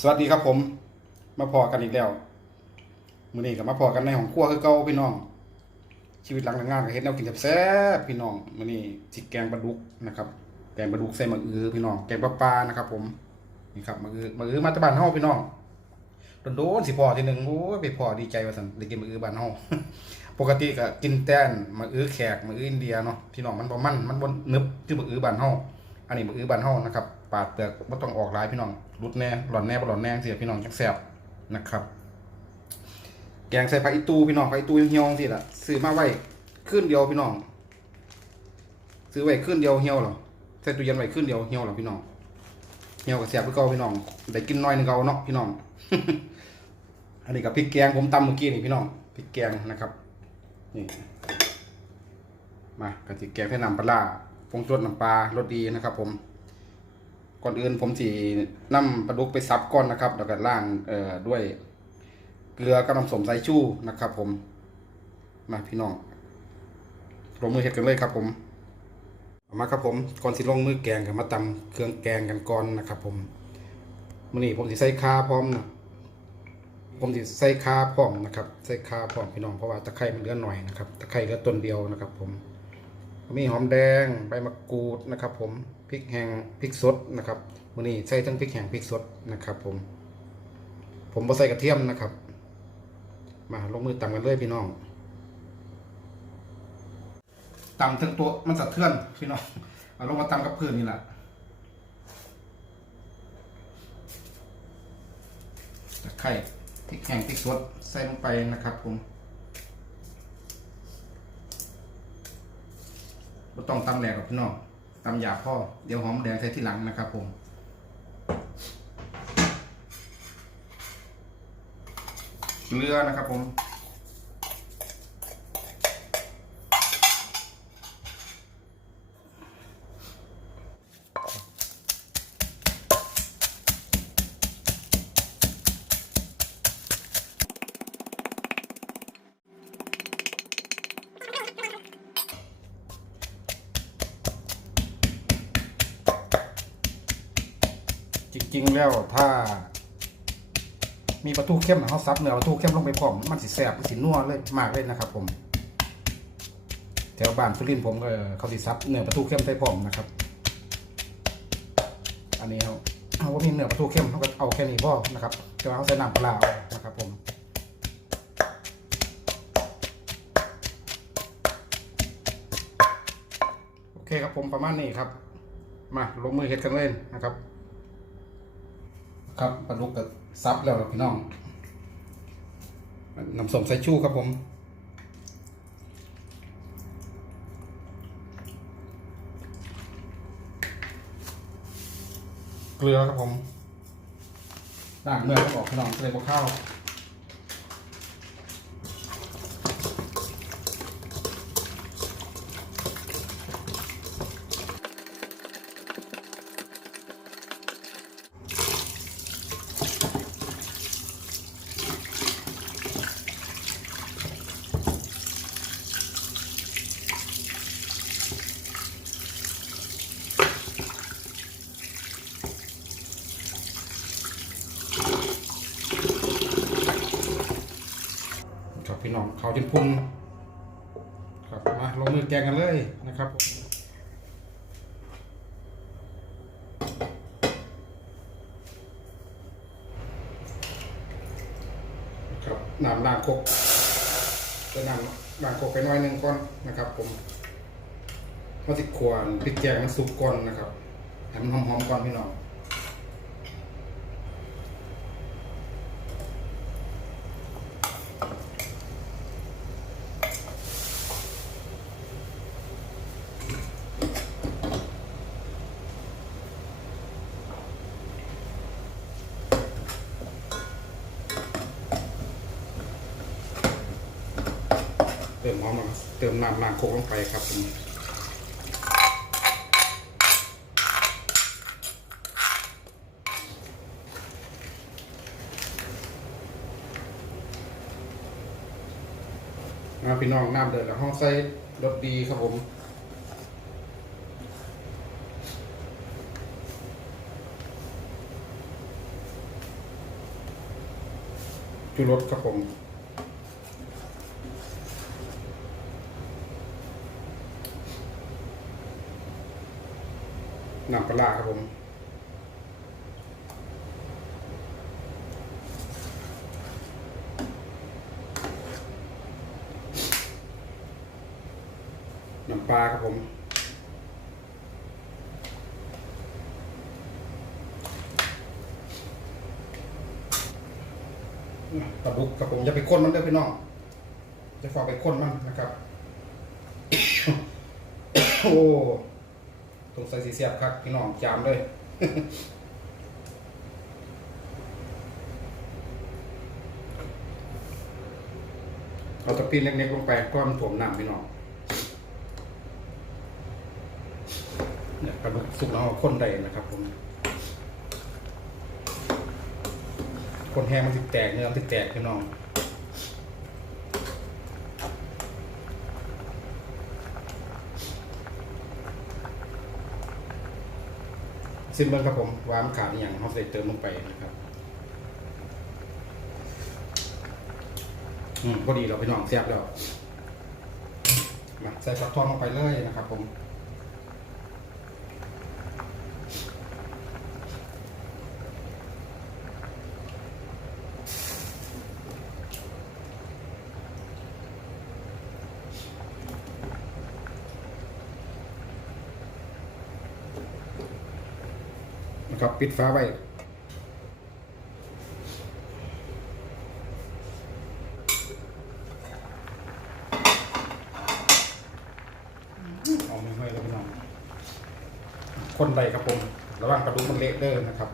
สวัสดีครับผม มาพอกันอีกแล้วมื้อนี้ก็มาพอกันในของครัวคือเก่าพี่น้อง ชีวิตหลังงานก็เฮ็ดแนวกินแซ่บๆพี่น้องมื้อนี้สิแกงปลาดุกนะครับ แกงปลาดุกใส่มะอือพี่น้อง แกงปลาปลานะครับ ผม นี่ครับมะอือมะอือมาจากบ้านเฮาพี่น้องโดนๆสิพอทีหนึงโอ้ยไปพอดีใจว่าซั่นได้กินมะอือบ้านเฮาปกติก็กินแต่นมะอือแขกมะอืออินเดียเนาะพี่น้องมันบ่มันมันบ่นึบคือมะอือบ้านเฮาอันนี้มะอือบ้านเฮานะครับปาดเปลือกบ่ต้องออกหลายพี่น้อง รุดแน่หลอนแน่บ่หลอนแน่จังซี่พี่น้องจังแซ่บนะครับ แกงใส่ผักอีตูพี่น้องผักอีตูเหี่ยวๆจังซี่ล่ะซื้อมาไว้คืนเดียวพี่น้อง ซื้อไว้คืนเดียวเหี่ยวหรอใส่ตู้เย็นไว้คืนเดียวเหี่ยวหรอพี่น้องเหี่ยวก็แซ่บคือเก่าพี่น้องได้กินน้อยหนึงเก่าเนาะพี่น้อง อันนี้กับพริกแกงผมตำเมื่อกี้นี่พี่น้องพริกแกงนะครับนี่มากะทิแกงแค่น้ำปลาร้าผงชูรสน้ำปลารสดีนะครับผม ก่อนอื่นผมสีนํปลาดุกไปซับก่อนนะครับแล้วก็ล้างเอ่อด้วยเกลือกับน้ำส้มสายชูนะครับ ผมมาพี่น้องลงมือเฮ็ดกันเลยครับ ผมเอามาครับผมก่อนสิลงมือแกงก็มาตำเครื่องแกงกันก่อนนะครับ ผมมื้อนี้ผมสิใส่ข่าพร้อมนะผมสิใส่ข่าพร้อมนะครับ ใส่ข่าพร้อมพี่น้องเพราะว่าตะไคร้มันเหลือหน่อยนะครับตะไคร้เหลือต้นเดียวนะครับ ผม มีหอมแดงใบมะกรูดนะครับ ผมพริกแห้งพริกสดนะครับมื้อนี้ใส่ทั้งพริกแห้งพริกสดนะครับ ผม ผมบ่ใส่กระเทียมนะครับ มาลงมือตำกันเลยพี่น้องตำทั้งตัวมันสะเทือนพี่น้องเอาลงมาตำกับเพื่อนนี่แหละตะไคร้พริกแห้งพริกสดใส่ลงไปนะครับ ผม บ่ต้องตำแหลกกับพี่น้องตำหยาพ่อเดี๋ยวหอมแดงใส่ที่หลังนะครับผมเกลือนะครับผม ทูเข้มเขาซับเนื้อปลาทูเข้มลงไปพร้อมมันสิแซ่บมันสินัวเลยมากเลยนะครับผมแถวบ้านสุรินทร์ผมก็เขาสิซับเนื้อปลาทูเข้มใส่พร้อมนะครับ อันนี้เขาเขาว่ามีเนื้อปลาทูเข้มเขาก็เอาแค่นี้พอนะครับแต่ว่าเขาใส่น้ำปลาร้าเอานะครับผมโอเคครับผมประมาณนี้ครับมาลงมือเฮ็ดกันเลยนะครับ ครับปลาดุกกับซับแล้วพี่น้อง น้ำส้มสายชูครับผมเกลือครับผมด่างเมื่อก็บอกขนมใส่บะข้าวครับพี่น้องเขาจนพุนครับมาลงมือ แกงกันเลยนะครับครับน้ำล้างคกจะน้ำล้างคกไปน่อยหนึ่งก่อนนะครับ ผมมาติขวานพริกแกงมันสุกก่อนนะครับให้มันหอมๆก่อนพี่น้อง เติมหอมลงเติม น้ำล้างโคกลงไปครับผมมาพี่น้องน้ำเดือดแล้วห้องใส่รสดีครับผมชูรสครับผม น้ำปลาครับผมน้ำปลาครับผมปลาดุกครับผมอย่าไปค้นมันเด้อพี่น้องจะฝากไปค้นมันนะครับ โอ้ งใส่สีเสียบครับพี่น้องจามเลยเอาตะปีนเล็กๆลงไปก็มันถ่วมน้ำพี่น้องเนี่ยปลาดุกสุกแล้วเอาข้นได้นะครับผมคนแห้งมันติดแตกเนื้อมันติดแตกพี่น้อง ซิมเบิลครับผมวามขาดอย่างเขาใส่เติมลงไปนะครับ อืมพอดีเราไปน้องเสียบแล้วมาใส่ฟักทองลงไปเลยนะครับผม ปิดฟ้าไว้เอาไม่ห้แล้วพี่น้อง คนใดครับผม ระวังกระดูกมันเละเด้อนะครับ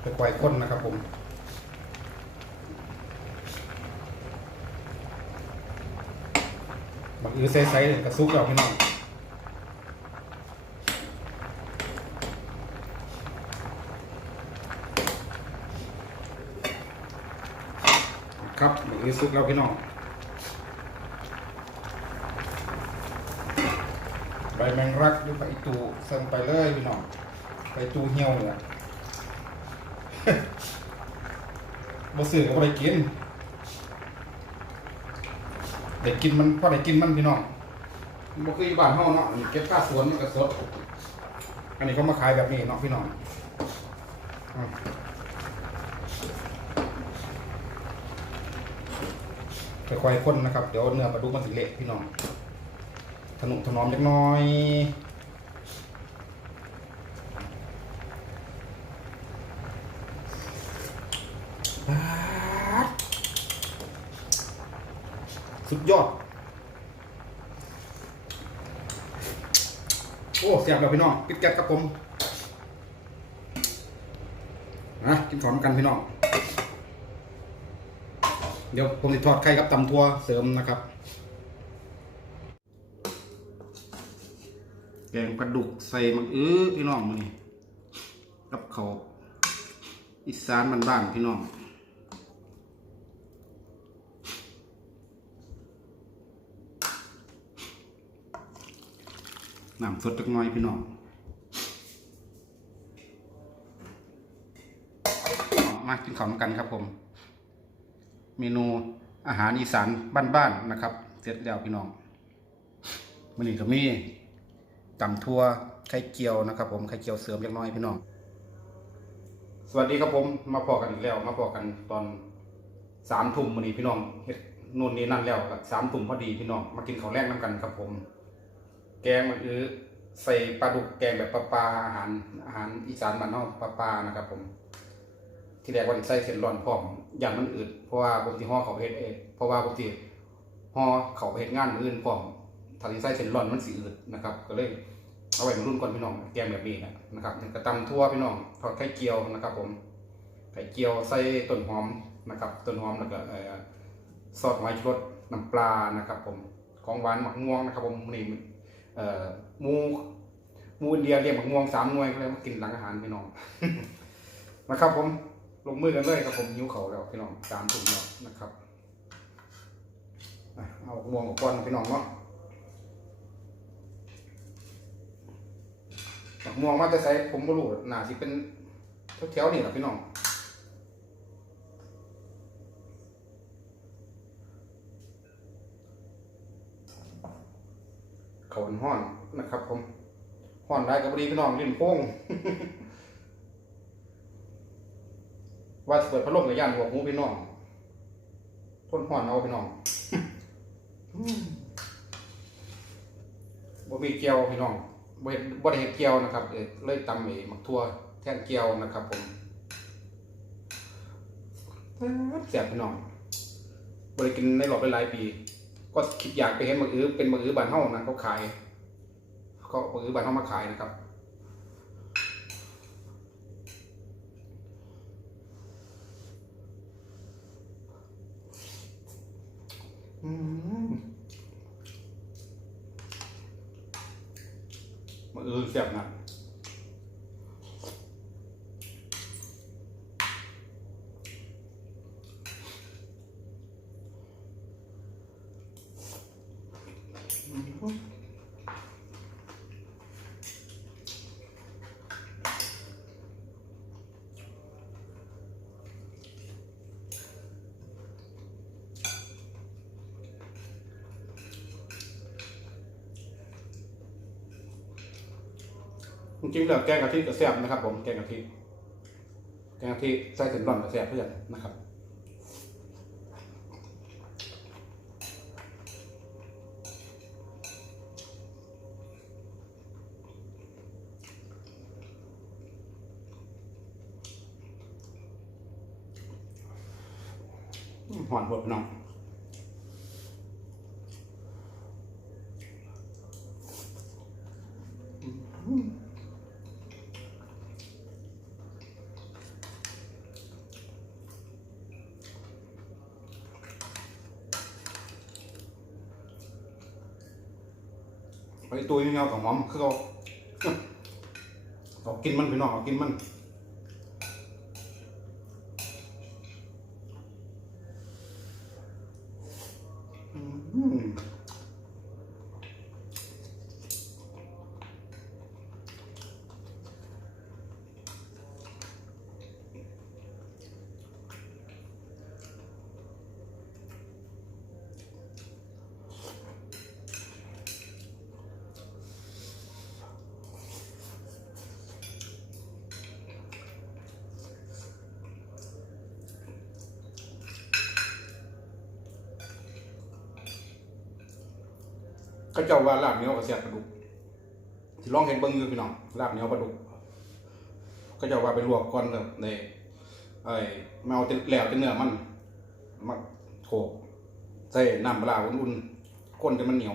ไปควายคนนะครับผมบางอือใสๆกระซุกแล้วพี่น้อง ครับบางอือซุกแล้วพี่น้องใบแมงรักหรือใบตูเสริมไปเลยพี่น้องใบตูเหี่ยวเนี่ยบ่ซื้อก็บ่ได้กินได้กินมันพอได้กินมันพี่น้องมันบ่คืออยู่บ้านเฮาเนาะเก็บค่าสวนมันก็สด อันนี้เขามาขายแบบนี้เนาะพี่น้องอะ ค่อยๆคนนะครับ เดี๋ยวเนื้อปลาดุกมันสิเละพี่น้องถนุถนอมเล็กน้อยสุดยอด โอ้เสียบแล้วพี่น้องปิดแก๊สครับผมนะกินของกันพี่น้อง ดี๋ยวผมจะทอดไข่กับตำทัวเสริมนะครับ แกงปลาดุกใส่มักอื้อพี่น้องมื้อนี้กับเขาวอีสานบ้านๆพี่น้องน้ำสดจักน่อยพี่น้องมากินข้าวกันครับผม เมนูอาหารอีสานบ้านๆนะครับ เสร็จแล้วพี่น้องมื้อนี้ก็มีตำทั่วไข่เจียวนะครับ ผมไข่เจียวเสริมเล็กน้อยพี่น้อง สวัสดีครับผมมาพอกันแล้ว มาพอกันตอนสามทุ่มมื้อนี้พี่น้องเฮ็ดนู่นนี่นั่นแล้วก็สามทุ่มพอดีพี่น้องมากินข้าวแรกน้ำกันครับผม แกงมันคือใส่ปลาดุกแกงแบบปลาปลาอาหารอาหารอีสานบ้านเฮาปลาปลานะครับผม ที่แรกว่าสิใส่เส้นร้อนพร้อมอย่างมันอืดเพราะว่าปกติห่อเขาเฮ็ดเองเพราะว่าปกติห่อเขาเฮ็ดงานมืออื่นพร้อมถ้าที่ใส่เส้นร้อนมันสีอืดนะครับ ก็เลยเอาไว้มารุ่นก่อนพี่น้องแกงแบบนี้นะนะครับกระตำทั่วพี่น้องทอดไข่เจียวนะครับ ผมไข่เจียวใส่ต้นหอมนะครับต้นหอมแล้วก็ซอสหอยชูรสน้ำปลานะครับ ผมของหวานหมักม่วงนะครับ ผมนี่เอ่อหมูหมูเดียเรียกหมักม่วงสามหน่วยก็เลยมากินหลังอาหารพี่น้องนะครับผม ลงมือกันเลยครับผมนิ้วเขาแล้วพี่น้องตามถุงเนาะนะครับเอาหมวกก่อนพี่น้องเนาะหมวกมาจะใช้ผมบ่รู้หนาสิเป็นแถวๆนี่แหละพี่น้องเขาเป็นห้อนนะครับ ผมห้อนได้กับบดีพี่น้องลิ้นโป้ง ว่าเปิดพัดลมกับย่านหัวหมูพี่น้องทนห้อนเอาพี่น้องบ่มีเกียวพี่น้องบ่เห็ดบ่ได้เห็ดเกียวนะครับเลยตำไอ้หมักทั่วแทนเกียวนะครับ ผมแซ่บพี่น้องบ่ได้กินในรอบหลายปี ก็คิดอยากไปเห็นมะอื้อเป็นมะอื้อบานเฮานะเขาขายเขามะอื้อบานเฮามาขายนะครับ อืมมะ จริงๆแล้วแกงกะทิก็แซ่บนะครับผมแกงกะทิแกงกะทิใส่ถึงร่อนก็แซ่บเพื่อนนะครับหอนหมดน้อง ตัวนี้เงากับหอมคือเขาเอากินมันพี่น้องเอากินมัน เขาเจ้าว่าลาบเหนียวกับเสียบปลาดุกที่ลองเห็นเบิ้งอยู่พี่น้องลาบเหนียวปลาดุกเขาเจ้าว่าไปลวกก่อนเลยในไอ้มาเอาแต่แล้วแต่เนื้อมันมาโขกใส่น้ำปลาอุ่นๆก้นจะมันเหนียว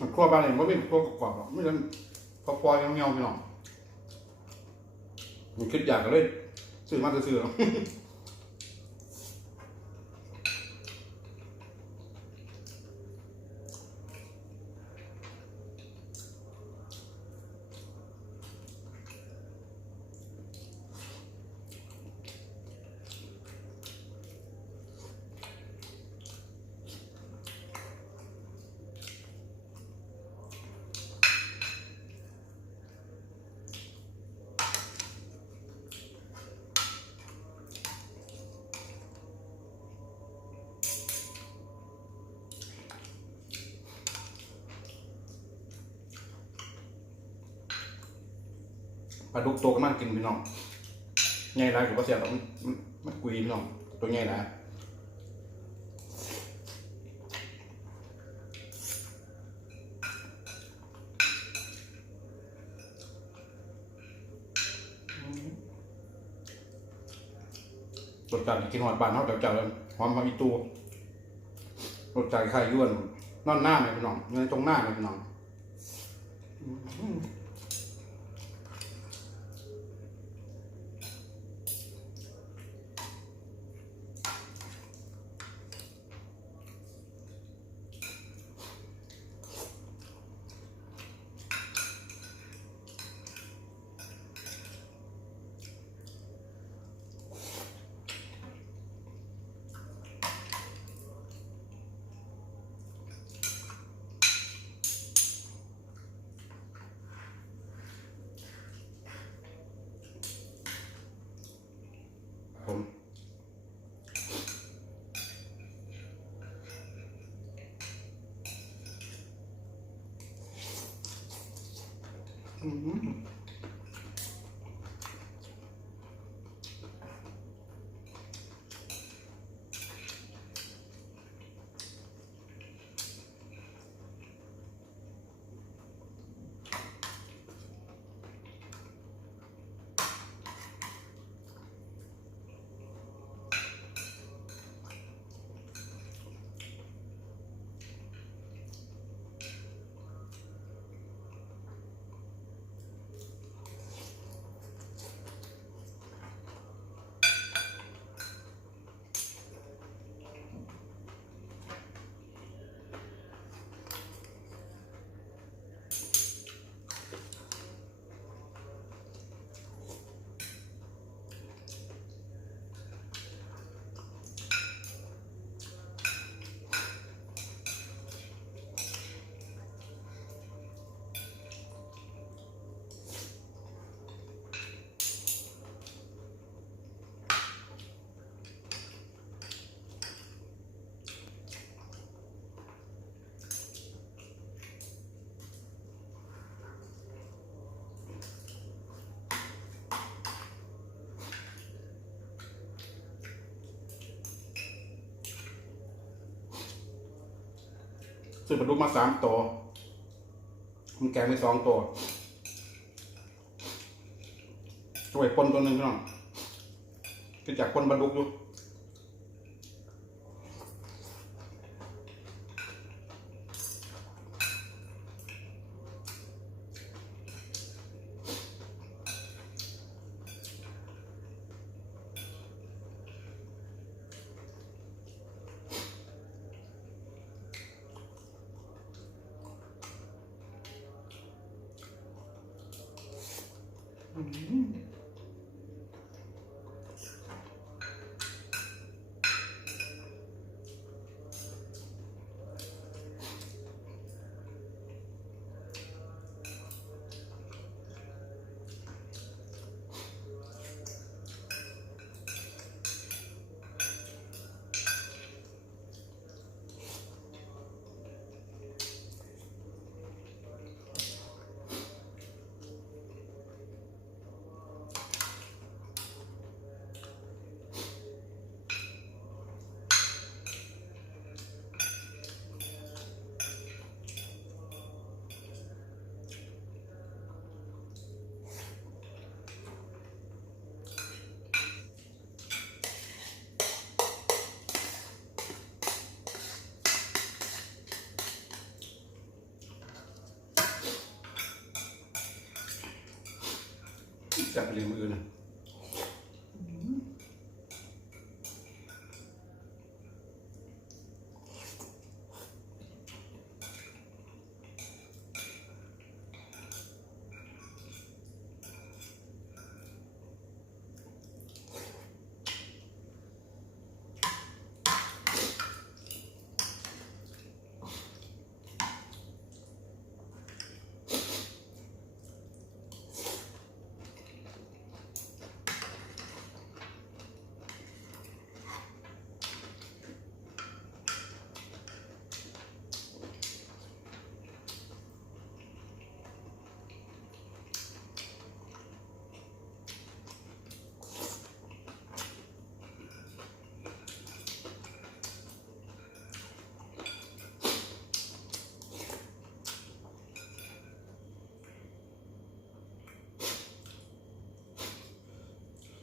มันครัวบ้านเองมันไม่ครัวกรอบหรอกไม่ใช่พอปล่อยเงี้ยวๆพี่น้องมันคิดอยากก็เลยซื้อมาจะซื้อหรอ ปลาดุกตัวก็มันกินพี่น้องใหญ่ไรกับว่าเสียหรอกมันมันกุยพี่น้องตัวใหญ่นะรสชาติกินหอดบานเขาเจ้าๆแล้วหอมหอมอีตูรสชาติไข่ย้วนนอนหน้าไหมพี่น้องเนื้อตรงหน้าไหมพี่น้อง อื ซื้อปลาดุกมาสามตัวมันแกงไปสองตัวช่วยปนตัวหนึ่งพี่น้องคือจากปนปลาดุกอยู่ จับ ไปเรียนมืออื่น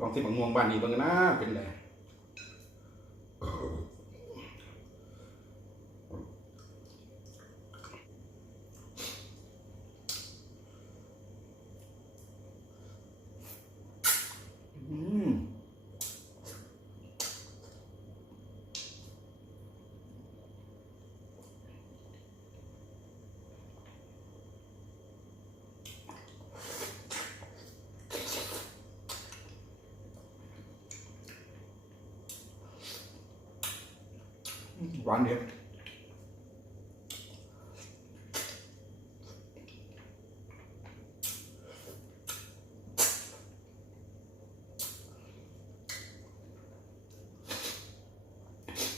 ลองที่บังม่วงบ้านนี้เบิ่งนะเป็นไงอืม หวานเดียว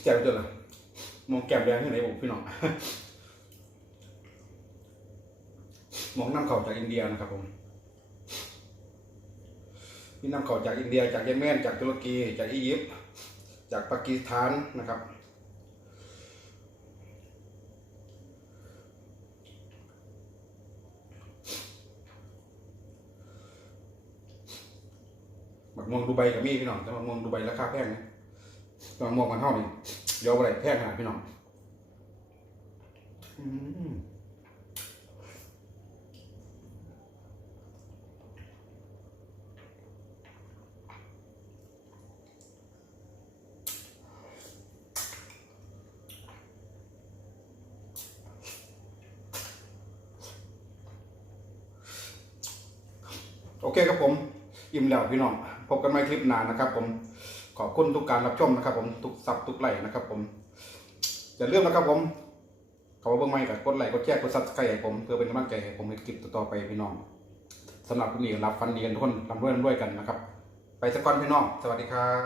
แจ่วจนละมองแก้มแดงที่ไหนบอกพี่น้องมองน้ำเข่าจากอินเดียนะครับผมนี่น้ำเข่าจากอินเดีย จากเยเมนจากตุรกีจากอียิปต์จากปากีสถานนะครับบักม่วงดูไบกับมีพี่น้องแต่บักม่วงดูไบราคาแพงนะ แต่บักม่วงมันเท่านี่เดี๋ยวอะไรแพงขนาดพี่น้องโอเคครับผม อิ่มแล้วพี่น้อง พบกันใหม่คลิปหน้านะครับผม ขอบคุณทุกการรับชมนะครับ ผมทุกซับทุกไลค์นะครับ ผมอย่าลืมนะครับผมขอเบื้องไม่กับกดไลค์กดแชร์กดซับสไครต์ผมเพื่อเป็นกำลังใจให้ผมในคลิปต่อไปพี่น้องสำหรับวันนี้รับฟันเดียนทุกคนรำรวยรำรวยกันนะครับ ไปสักก่อนพี่น้อง สวัสดีครับ